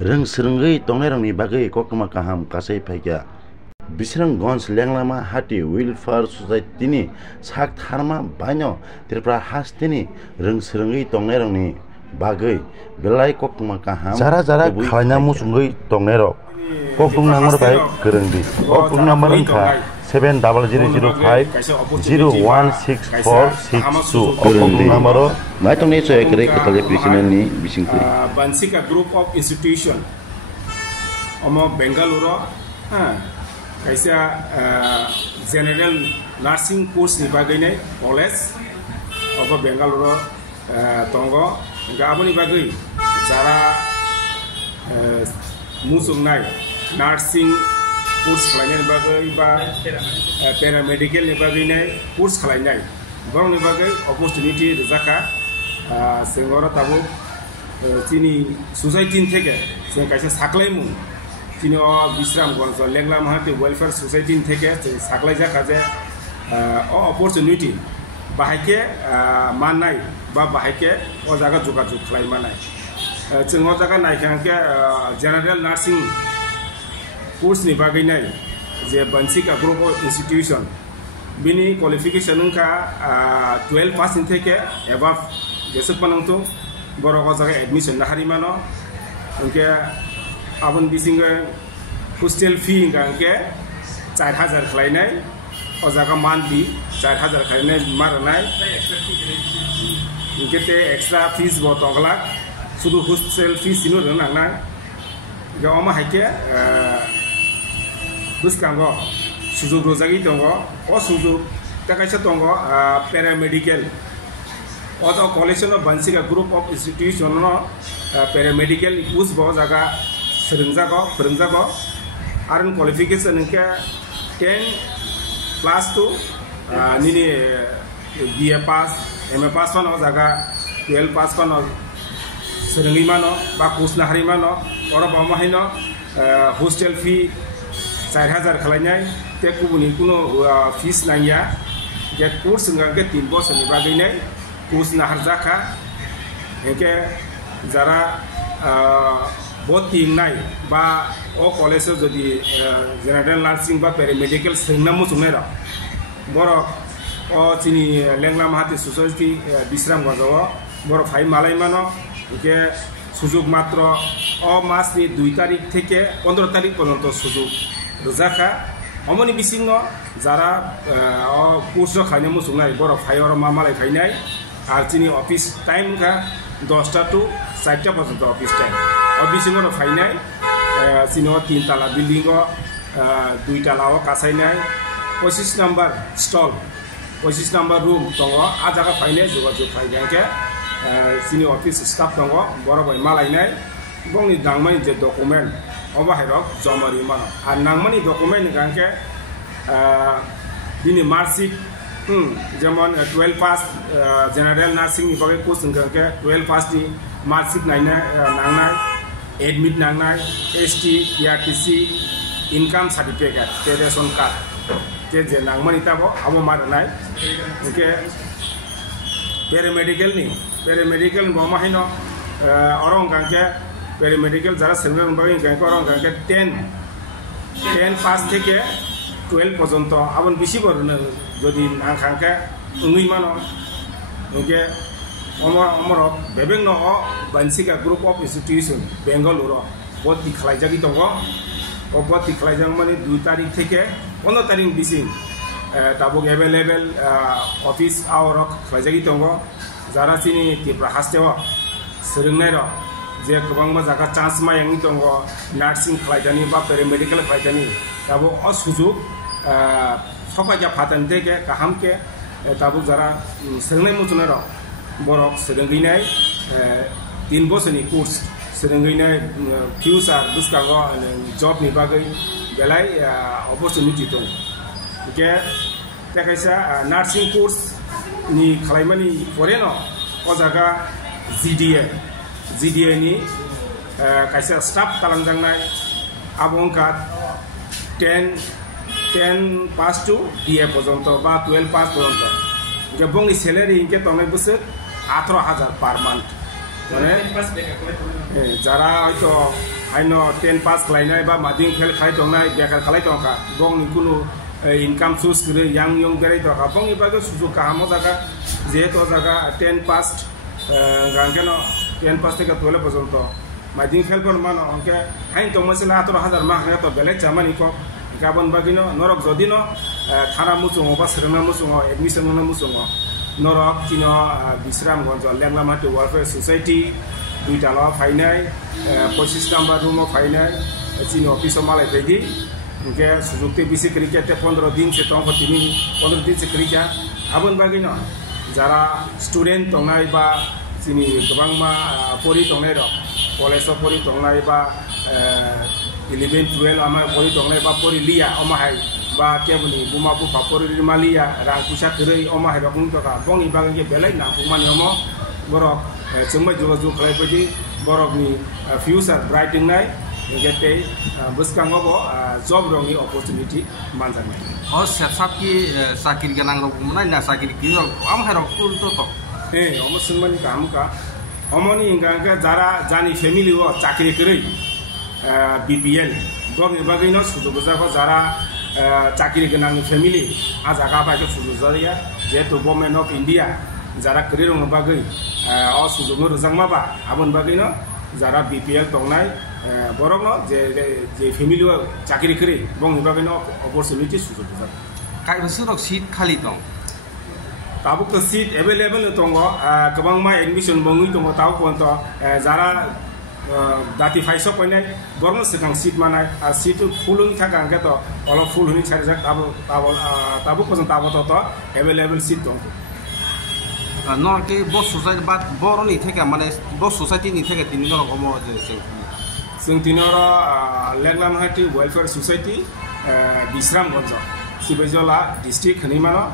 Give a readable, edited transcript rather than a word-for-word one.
reng serenggai tongnai rangni bagai kokma kaham kasai paikya bisrang gons lenglama hati welfare society ni sak tharma banyo tirpra hastini reng serenggai tongnai rangni bagai belai kokma kaham jara khalanya musungai tongnai rok koktung number bai gerengdi koktung number angka 7005016462 koktung number mai tongnai so ekre ketale prisoner ni bisingku Bansika Group of Institution Omo Bengaluru kaisa General Nursing Course ni bagai college obo Bengaluru tongo gabo ni bagai jara musung nai nursing course khalainya bagai ba paramedical ni bagai nai course khalainya borong ni bagai opportunity rezaka sengora tabu Sini society থেকে जों কাইसे साख्लायमु sini Bisramganj Lenglam Hati welfare society থেকে साख्लायजाखा जे opportunity बाहायके माननाय बा बाहायके ओ जागा जुगाजुग खालायमानाय जों ओ जागा नायखांके general nursing course नि बागैनाय जे Bansika Group of Institution बिनि qualification उनका 12 pass থেকে above जेसक पनंतु borok jaga admission na harimano unke abon bisinga hostel fee ngangke 4000 khlainai o jaga monthly 4000 khlainai marnai unke te extra fees bo tongla sudu hostel fees sinu nangna ga oma haike buskango sujug rozagi tongo o sujug takaisa tongo paramedical Oto college no Bansika Group of Institution no paramedical course bo jaga serengjago aron qualification ke 10 plus 2 nini BA pass MA pass no jaga 12 pass no serengi mano ba course na hari mano oro ba mahino hostel fee 4000 khalainya te kubuni kuno fees nanya ke course ngake 3 bos ni bagai Kus naharjaka eke jara boting nai ba o college jodi general nursing ba paramedical sengnamu sumera boro o chini Lenglam Hati society Bisramganj boro phai malai mano eke sujug matro o mas ni 2 tarik থেকে 15 tarik পর্যন্ত সুযোগ রোজাকা অমনি বিসিংন যারা ও course খাইনে মুসুংনাই বড় ফাইর মামালাই খাইনাই আর চিনি office time কা 10টা to 4টা পর্যন্ত অফিস টাইম অফিসিং র ফাইনাই চিনি 3 তালা বিল্ডিং 2 তালা ও কাসাইনাই 25 নাম্বার স্টল 25 নাম্বার রুম দङ आ जागा फाइनाय जोगाजोग फाइगांके चिनि অফিস স্টাফ दङ বড় ভাই মালাইনাই বংনি দাংমানি যে ডকুমেন্ট অবাহেরক জমারি মান আর নাংমানি ডকুমেন্ট গাंके দিনি মার্কশিট যেমন 12 পাস জেনারেল নার্সিং नि बागै कोर्स के 12 पास नि मार्कशीट नांनाय एडमिट नांनाय एसटी PRTC इनकाम सर्टिफिकेट ते रेशन कार्ड ते जे नांगमानि ताबो आबो मारनाय के पेरामेडिकल बमाहिनो अरं गांके पेरामेडिकल जरा सेंट्रल बागै गांके अरं गांके 10 पास থেকে 12 পর্যন্ত আবন বেশি বড় যদি নাখাঙ্কা উঙ্গি মানো ওকে অমর বেবেং ন Bansika Group of Institution Bengaluru বতি খালাইজাগি দङ ও বতি খালাইজাং মানে 2 তারিখ থেকে 15 তারিখ বিসিং তাবক अवेलेबल অফিস আওরক খালাইজাগি দङ যারা চিনি টিপ্রা হাসতেও সেরংনাই র যে गोबां জায়গা চান্স মায়াंनि दङ নার্সিং খালাইজানি বা পেরামেডিকেল খালাইজাनि তাবো অসুযোগ सफाया फातन देके कहम के ताबु जरा सेरंनाय मुचुनाय र बरक सेरंगैनाय 3 बोसोरनि कोर्स सेरंगैनाय फ्यूचर बुस्कागो जॉब नि बागै बेलाय अपॉर्चुनिटी दं के तकायसा नार्सिंग कोर्स नि खालायमानि फरेनो ओ जागा GDA नि कायसा स्टाफ तालांजांनाय आबंका 10 pass to DA পর্যন্ত বা 12 pass পর্যন্ত এবং স্যালারি ইনকে তনে বছর 18000 পার মান্থ মানে যারা হয়তো aino 10 pass khlainai ba mading khel khai tongnai bekar khalai tongka bong ni kunu income source kre yang berai to bong ibaga suju kahamo jaga je to jaga 10 pass gangeno 10 pass থেকে 12 পর্যন্ত mading khel por mano onke hain to masila 18000 ma ha to belek jamani ko gabon bagino norok jodino thara musungo ba srema musungo admission na musungo norok kino bisramgonj lengamati welfare society duita lo fainai 25 number room fainai chino office malai pedi ke sujukte bisi kriket 15 din se tong tini 15 din se kriket abon bagino jara student tongnai ba chini gobang ma pori tongnai ro college of pori tongnai ba 11 12 ama pori tongnai ba pori liya oma hai ba kebuni buma bu papori malia rang pusa terei oma hai bakung to ka bong ibang ge belai na buman yomo borok chungma jojo khlai pedi borok ni future brighting nai ngete buskang obo job rongi opportunity manjani o sep ki sakir ganang rok munai na sakir ki am hai rok tul to omo sungmani kam ka omoni inganga jara jani family o chakri kerei BPL bong ibagino sudu bujako jara চাকরি গোনাং family a জায়গা পাইতে সুযোগ জারিয়া যেহেতু government of India যারা career বাগৈ অ সুযোগ রোজাংমাবা আবন বাগৈনো যারা BPL টংনাই বরং যে যে ফ্যামিলি চাকরি করে বং বাগৈনো অপরচুনিটি সুযোগ জারি কাইবসু রক সিট খালি দং তাবুক সিট এভেলেবল দङ गोबांमा एडमिशन बङै दङ ताव पन्त যারা दाति फाइसो पयनाय बरनो सिगां सीट मानाय सीट फुलुनि थाखाय आंगे तो अल फुलुनि सारिजाक ताबो पजन ताबो तो अवेलेबल सीट दं नरके बस सोसाइटी बात बरनि थाखाय माने बस सोसाइटीनि थाखाय तिनि रकम जों तिनर लेंलामहाटी वेलफेयर सोसाइटी बिश्रामगंज सिबैजला डिस्ट्रिक्ट खनिमानो